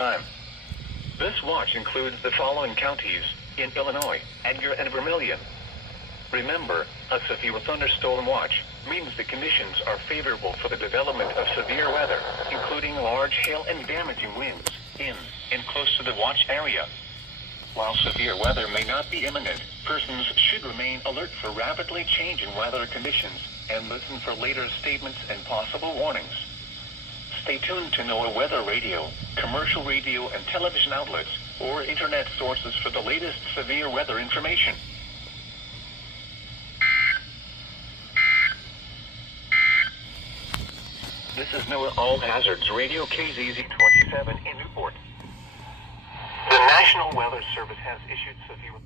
time. This watch includes the following counties in Illinois: Edgar and Vermilion. Remember, a severe thunderstorm watch means the conditions are favorable for the development of severe weather, including large hail and damaging winds in and close to the watch area. While severe weather may not be imminent, persons should remain alert for rapidly changing weather conditions and listen for later statements and possible warnings. Stay tuned to NOAA weather radio, commercial radio and television outlets, or internet sources for the latest severe weather information. This is NOAA All Hazards Radio KZZ-27 in Newport. The National Weather Service has issued severe...